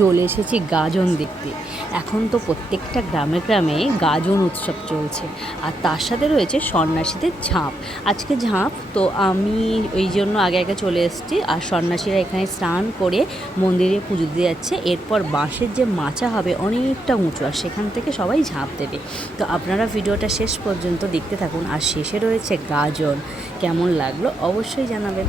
চলে এসেছি গাজন দেখতে। এখন তো প্রত্যেকটা গ্রামে গ্রামে গাজন উৎসব চলছে। আর তার সাথে রয়েছে সন্ন্যাসীদের ঝাঁপ। আজকে ঝাঁপ, তো আমি ওই জন্য আগে আগে চলে এসেছি। আর সন্ন্যাসীরা এখানে স্নান করে মন্দিরে পুজো দিয়ে যাচ্ছে। এরপর বাঁশের যে মাচা হবে অনেকটা উঁচু, আর সেখান থেকে সবাই ঝাঁপ দেবে। তো আপনারা ভিডিওটা শেষ পর্যন্ত দেখতে থাকুন। আর শেষে রয়েছে গাজন। কেমন লাগল অবশ্যই জানাবেন।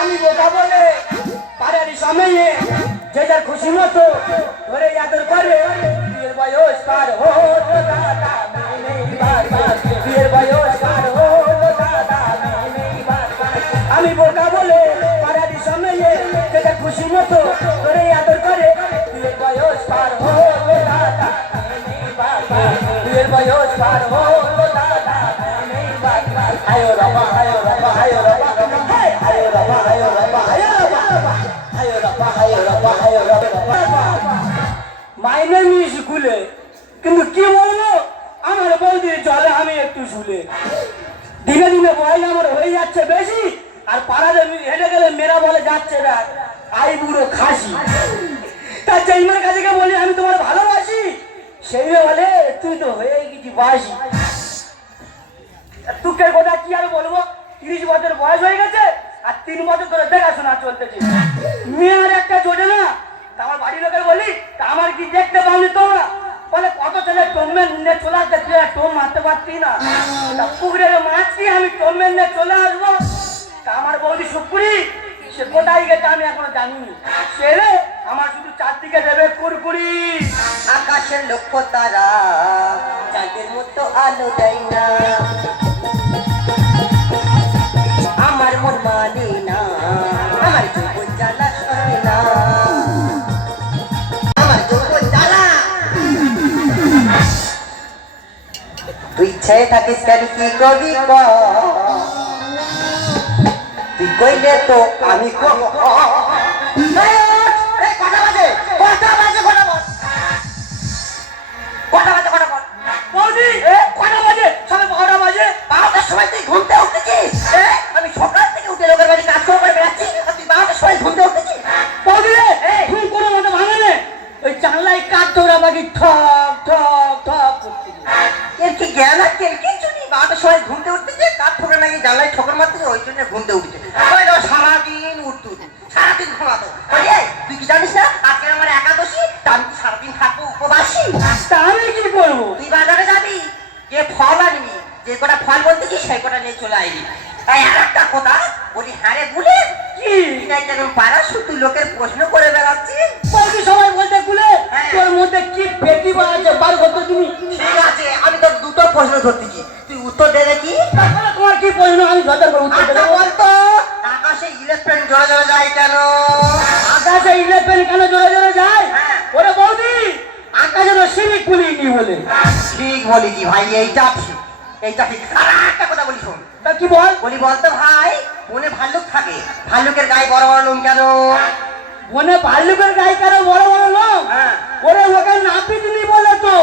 আমি বোকা বলে পাড়ার সময়ে যে যার খুশি মতো ধরে আদর করে বিয়ের বয়স পার হলো দাদা বিয়ের বয়স পার হলো দাদা আমি বোকা বলে পাড়ার সময়ে যে যার খুশি মতো ধরে আদর করে বিয়ের বয়স পার হলো দাদা বিয়ের বয়স পার হলো দাদা মাই নেম ইজ গুলে কিন্তু কি বলব? আমার বৌদির জলে আমি একটু শুলে দিনে দিনে বয়স আমার হয়ে যাচ্ছে বেশি, আর পাড়াতে হেঁটে গেলে মেয়েরা বলে, যাচ্ছে না আই বুড়ো খাসি। তার জৈমার কাছে বলি, আমি তোমার ভালোবাসি। সেই বলে, তুই তো হয়ে গেছি বাসি। দুঃখের কথা কি আর বলব? তিরিশ বছর বয়স হয়ে গেছে, আর তিন বছর ধরে দেখাশোনা চলতেছে। মেয়ের একটা জোটে না, তা আমার বাড়ির লোকের বলি, তা আমার কি দেখতে পাওনি তোমরা? বলে, কত ছেলে টোমে নিয়ে চলে আসতে তুই টোম মারতে পারতি না। তা পুকুরের মাছ কি আমি টোমে নিয়ে চলে আসব। তা আমার বৌদি সুপুরি, সে কোথায় গেছে আমি এখনও জানিনি। ছেলে আমার শুধু চারদিকে দেবে কুরকুরি। আকাশের লক্ষ্য তারা, চাঁদের মতো আলো দেয় না। তুই ছেড়ে থাকিস কেন কি কবি ক তুই কইলে তো ওঠ! এই তোরা আমাকে ঠক ঠক ঠক করতে এর কি জ্ঞান আছে? কিছু নেই সময় ঘুমতে উঠতেছে? কাঠ ঠোকে নাকি জানলায় ঠোকর মারতে ওই জন্য ঘুমতে জোরে যায় কেন? আকাশে ইলেভেন কেন জোরে জোরে যায়? হ্যাঁ। ওরে বৌদি আকাশে তো সিঁড়ি খুলিনি বলে ঠিক বলেছি ভাই এইটা এইটা ঠিক আর একটা কথা বলি শোন। তা কি বল? বলি বলতো ভাই বনে ভাল্লুক থাকে। ভাল্লুকের গায়ে বড় বড় লোম কেন? বনে ভাল্লুকের গায়ে কেন বড় বড় লোক হ্যাঁ। ওরে ওকে নাপিতনি বলে তো।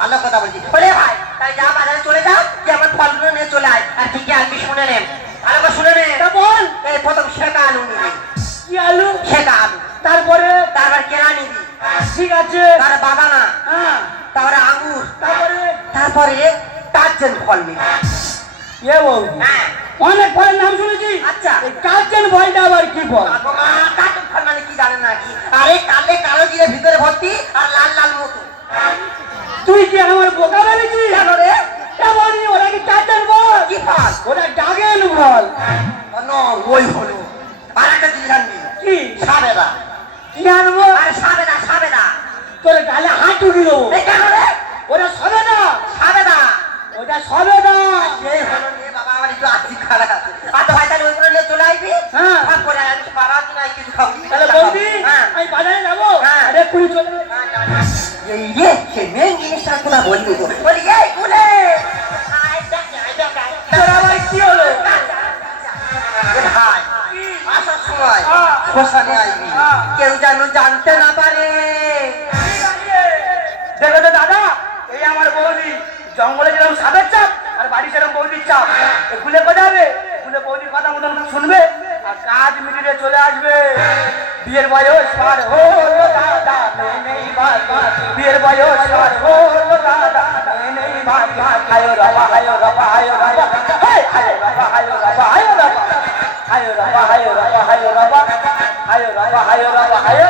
ভালো কথা বলছি বলে ভাই তাই যা বাজারে চলে যা যে আমার ফলগুলো নিয়ে চলে আয়। আর ঠিকই আসবি শুনে নে। ভালো করে শুনে নে। বল এই প্রথম সেটা আলু নিবি কি আলু? সেটা আলু তারপরে? তারপর কেলা নিবি। ঠিক আছে। তার বাদানা হ্যাঁ। তারপরে আঙুর। তারপরে? তারপরে টার্জেন ফল নিবি। এ বৌদি হ্যাঁ। অনেক ফলের নাম শুনেছি আচ্ছা। কালচেন ফলটা আবার কি ফল? বাবা ফল মানে কি জানেন নাকি আরে কালে কালো জিরে ভিতরে ভর্তি আর লাল লাল মতো তুই কি আমার বোকা বলেছিস কেন রে? এমনই ওরা কি কালচেন ফল? কি ফল? ওরা ডাগেন ফল। ন ওই হলো। আর একটা জিনিস আনবি কি? সাবেদা। কি আনব আরে সাবেদা সাবেদা। তোর গালে হাঁটু দেবো। মিটিয়ে চলে আসবে বিয়ের বয়স পার হলো দাদা নেই বিয়ের বয়স পার হলো দাদা নেই হায়ো রাবা হায়ো রাবা হায়ো রাবা হায় হায়ো রাবা হায়ো রাবা হায়ো রাবা হায়ো রাবা হায়ো রাবা হায়ো রাবা হায়ো রাবা হায়ো রাবা হায়ো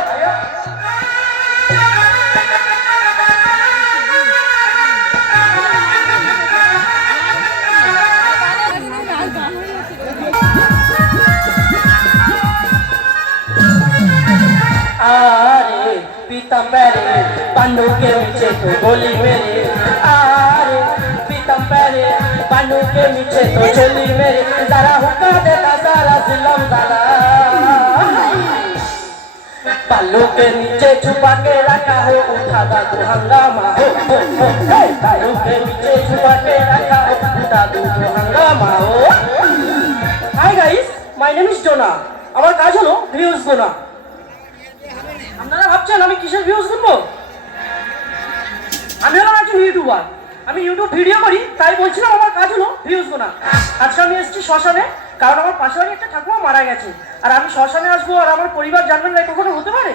पीतम्बरे पांडु के नीचे तो गोली मेरे आरे पीतम्बरे पांडु के नीचे तो चोली मेरे जरा हुक्का देता सारा सिलम दादा बालू के नीचे छुपा के रखा हो उठा दा तू हंगामा हो हो हो हे, बालू के नीचे छुपा के रखा हो उठा दू तो हंगामा हो hi guys my name is Jona আমার কাজ হলো ভিউজ গোনা আপনারা ভাবছেন আমি কিসের ভিউজ গুনবো আমি হলাম একজন ইউটিউবার আমি ইউটিউব ভিডিও করি তাই বলছিলাম আমার কাজ হলো ভিউজ গোনা আজকে আমি এসেছি শ্মশানে কারণ আমার পাশে বাড়ি একটা ঠাকুমা মারা গেছে। আর আমি শ্মশানে আসব আর আমার পরিবার জানবেন না কখনো হতে পারে।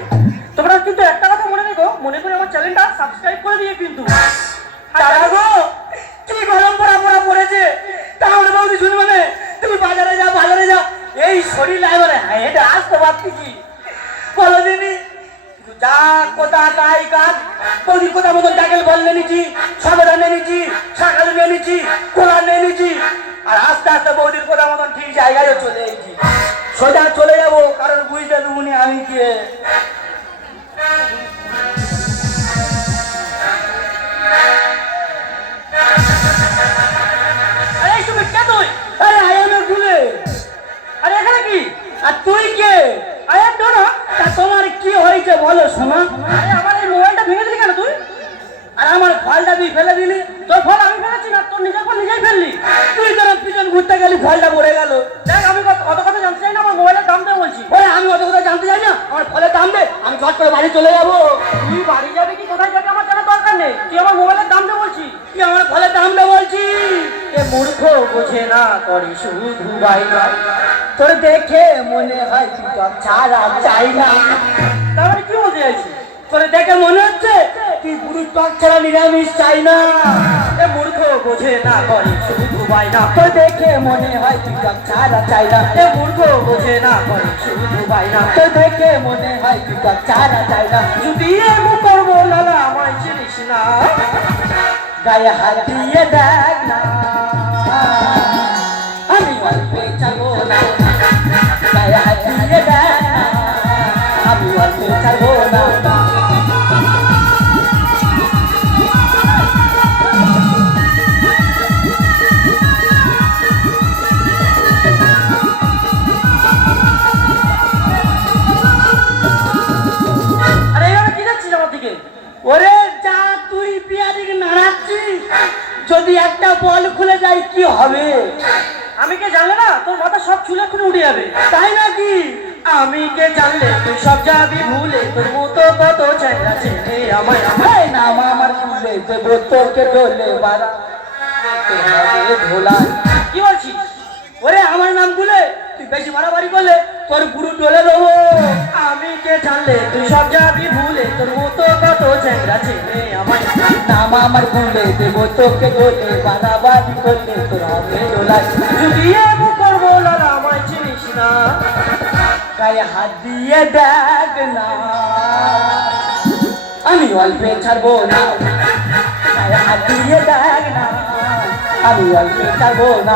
তোমরা কিন্তু একটা কথা মনে রেখো মনে করে আমার চ্যানেলটা সাবস্ক্রাইব করে দিয়ে কিন্তু। গো কি গরম পড়া পড়া পড়েছে? তাহলে বৌদি শুনবে তুমি বাজারে যাও বাজারে যাও এই শরীর এবারে হেঁটে আসতে পারছি কি বলো দিনি যা কোথা তাই কাজ বৌদি কোথা মতো ডাকেল বল নিয়ে নিচ্ছি সাবেদা নিয়ে নিচ্ছি সকালে নিয়ে নিচ্ছি কোলা নিয়ে নিচ্ছি আর আস্তে আস্তে বৌদির কোথা মতন ঠিক জায়গায় চলে এসেছি। সোজা চলে যাব, কারণ বুঝতে দেবুনি আমি কে। আরে তুমি কে তুই? আরে এখানে কি? আর তুই কে? আরে ডোনা তা তোমার কি হয়েছে বলো আরে আমার এই মোবাইলটা ভেঙে দিলি কেন তুই? আর আমার ফলটা তুই ফেলে দিলি। তোর ফল আমি ফেলেছি না, তোর নিজের ফল নিজেই ফেললি। তুই তোর পিছন ঘুরতে গেলি, ফলটা পড়ে গেল। দেখ, আমি অত কথা জানতে চাই না, আমার মোবাইলের দাম দে বলছি। ওরে, আমি অত কথা জানতে চাই না, আমার ফলের দাম দে, আমি ঝট করে বাড়ি চলে যাব। তুই বাড়ি যাবি কি, কোথায় যাবি আমার জানার দরকার নেই। তুই আমার মোবাইলের দাম দে বলছি, তুই আমার ফলের দাম দে বলছি। এ মূর্খ, বোঝে না করে শুধু ভাই তোর দেখে মনে হয় তুই তো ছাড়া চাই না। তাহলে কি বলতে চাইছি দেখে মনে হচ্ছে তুই পুরো টক ছাড়া নিরামিষ চাই না। মূর্খ বোঝে না করে, শুধু ভাই না। তোর দেখে মনে হয় তুই টক ছাড়া চাই না। এ মূর্খ বোঝে না করে, শুধু ভাই না। তোর দেখে মনে হয় তুই টক ছাড়া চাই না। যদি এমন করব লালা আমায় চিনিস না, গায়ে হাত দিয়ে দেখ না। আমি অল্পে আরে এভাবে কি আমার দিকে? ওরে যা তুই পিয়ারিকে নাড়াচ্ছিস, যদি একটা বল খুলে যায়, কি হবে? আমি কে জানলে না? তোর মাথা সব চুলে খুলে উঠে যাবে। তাই নাকি? আমি কে জানলে? তুই সব যাবি ভুলে তোর মতো কত চেহারা ছেলে আমার আমায়। নাম আমার ভুলে দেব তোকে ডোলে বারা ভোলা কি বলছিস? ওরে আমার নাম ভুলে? তুই বেশি মারামারি করলে তোর গুরু ডলে দেবো। আমি কে জানলে তুই সব যাবি ভুলে তোর মতো কত চেহারা চেনে আমায় নাম আমার ভুলে দেবো, তোকে ডোলে বাড়াবাড়ি করলে তোর হবে ডোলাই যদি এমন করব, লালা আমায় চিনিস না। গায়ে হাত দিয়ে দেখ না। আমি অল্পে ছাড়বো না। গায়ে হাত দিয়ে দেখ না। আমি অল্পে ছাড়বো না।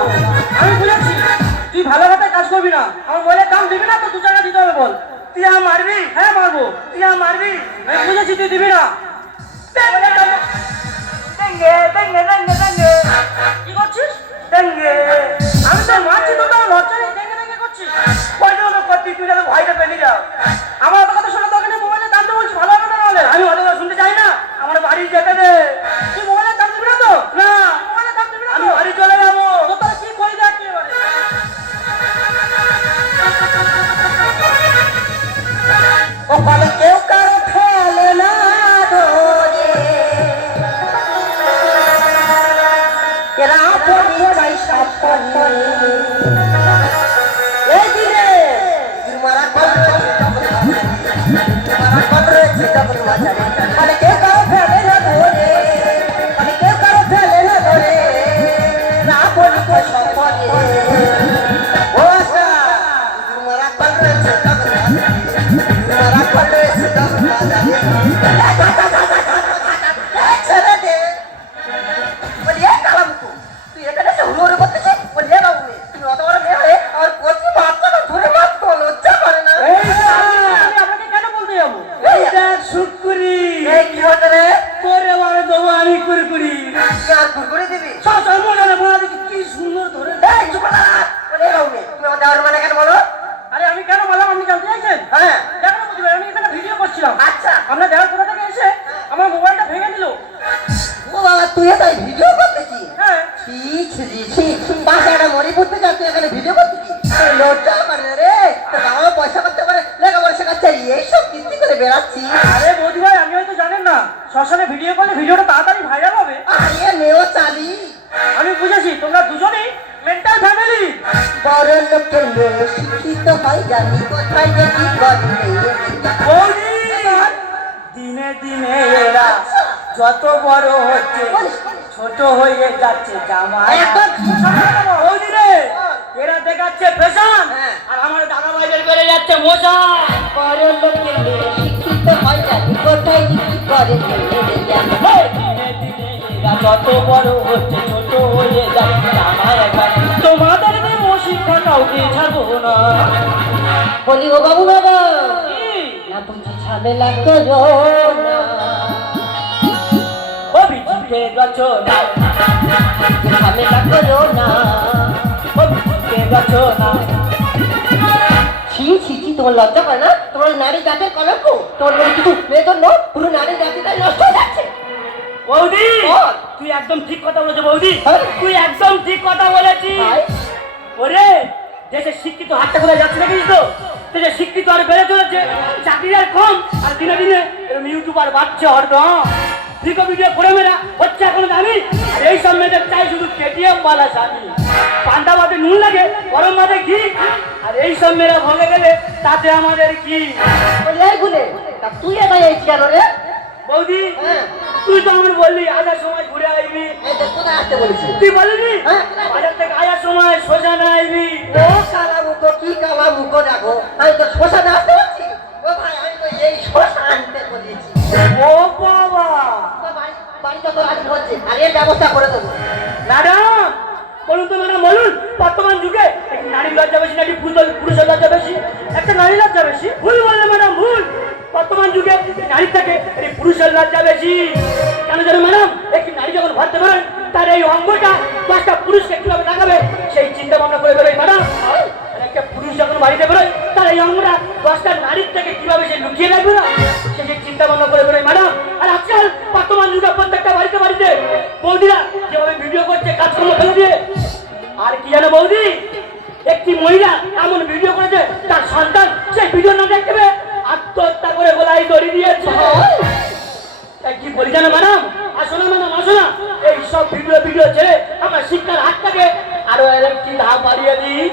আমি বুঝেছি ভালো ভাবে কাজ করবি না। আমার বলে দাম দিবি না তো দু টাকা দিতে হবে বল। তুই আমার মারবি? হ্যাঁ মারবো। তুই আমার মারবি? আমি বুঝেছি তুই দিবি না। কি করছিস? হয় দিনে দিনে এরা যত বড় হচ্ছে ছোট হয়ে যাচ্ছে জামা এরা দেখাচ্ছে ফ্যাশন হ্যাঁ। আর আমার দাদা ভাইদের বড় হয় হয়ে যাচ্ছে আমার একাই না বলি ও বাবু বাবা? না বুঝি ঝামেলা করো না। অভিজিতের রচনা। ঝামেলা করো না। অভিজিতের রচনা। ছি ছি ছি তোমার লজ্জা পায় না? তোমার নারী জাতের কলঙ্ক? তোমার বলে কিছু জন্য পুরো নারী জাতিটাই নষ্ট হয়ে যাচ্ছে। বৌদি। তুই একদম ঠিক কথা বলেছ বৌদি। হ্যাঁ। তুই একদম ঠিক কথা বলেছিস। ভাই। ওরে দেশে শিক্ষিত হাতটা কোথায় যাচ্ছে দেখিস তো? দেশে শিক্ষিত আর বেড়ে চলেছে চাকরি আর কম আর দিনে দিনে এরকম ইউটিউবার বাড়ছে হরদম ভিডিও ভিডিও করে মেরা হচ্ছে এখন জানি আর এই সব মেয়েদের চাই শুধু কেটিএম বালা স্বামী। পান্তা ভাতে নুন লাগে গরম ভাতে ঘি আর এই সব মেয়েরা ভগে গেলে তাতে আমাদের কি? বলি এই তা তুই একাই এই কেন রে? বৌদি হ্যাঁ। তুই তো আমার বললি আসার সময় ঘুরে আইবি। কোথায় আসতে বলেছি? তুই বলিনি? হ্যাঁ। বাজার থেকে আসার সময় সোজা না আইবি। ও কালা মুখো কি কালা মুখো দেখো? আমি তো শ্মশানে আসতে বলছি? ও ভাই আমি তো এই শ্মশান আনতে বলেছি। ও বাবা। তো বাড়ি বাড়ি যত রাত হচ্ছে আর এর ব্যবস্থা করে দেবো। ম্যাডাম বলুন তো ম্যাডাম বলুন বর্তমান যুগে নারীর লজ্জা বেশি নাকি পুরুষ পুরুষের লজ্জা বেশি? একটা নারী লজ্জা বেশি? ভুল বললে ম্যাডাম ভুল। বর্তমান যুগে নারীর থেকে একটি পুরুষের লজ্জা বেশি। কেন জানো ম্যাডাম? একটি নারী যখন ভাবতে পারেন তার এই অঙ্গটা দশটা পুরুষকে কীভাবে লাগাবে, সেই চিন্তা ভাবনা করে বেরোয় ম্যাডাম। পুরুষ যখন বাড়িতে বেরোয়, তার এই অঙ্গটা দশটা নারীর থেকে কীভাবে সে লুকিয়ে রাখবে না, সে সেই চিন্তা ভাবনা করে বেরোয় ম্যাডাম। আর আজকাল বর্তমান যুগে প্রত্যেকটা বাড়িতে বাড়িতে বৌদিরা যেভাবে ভিডিও করছে, কাজকর্ম ফেলে দিয়ে, আর কি জানো বৌদি? একটি মহিলা এমন ভিডিও করেছে, তার সন্তান সেই ভিডিও না দেখতে পেয়ে আত্মহত্যা করে গলায় দড়ি দিয়েছে। কি বলি জানো ম্যাডাম? আসো না ম্যাডাম আসো না। এই সব ভিডিও ভিডিও ছেড়ে আমরা শিক্ষার হাতটাকে আরও একটি ধাপ বাড়িয়ে দিই?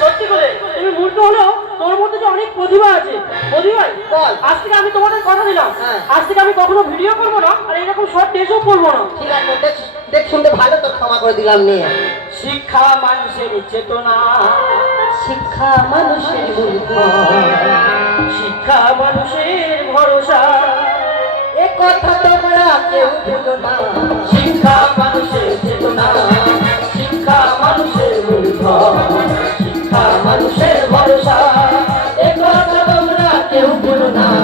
সত্যি করে? তুমি মূর্খ হলো তোর মধ্যে যে অনেক প্রতিভা আছে। প্রতিভা? বল। আজ থেকে আমি তোমাদের কথা দিলাম। হ্যাঁ। আজ থেকে আমি কখনো ভিডিও করব না আর এরকম শর্ট টেস্টও করব না। ঠিক আছে দেখ দেখ শুনতে ভালো তো ক্ষমা করে দিলাম নিয়ে শিক্ষা মানুষের চেতনা। শিক্ষা মানুষের শিক্ষা মানুষের ভরসা। এ কথা তোমরা কেউ ভুলো না। শিক্ষা মানুষের চেতনা। শিক্ষা মানুষের মূলধন শিক্ষা মানুষের ভরসা। এ কথা তোমরা কেউ ভুলো না।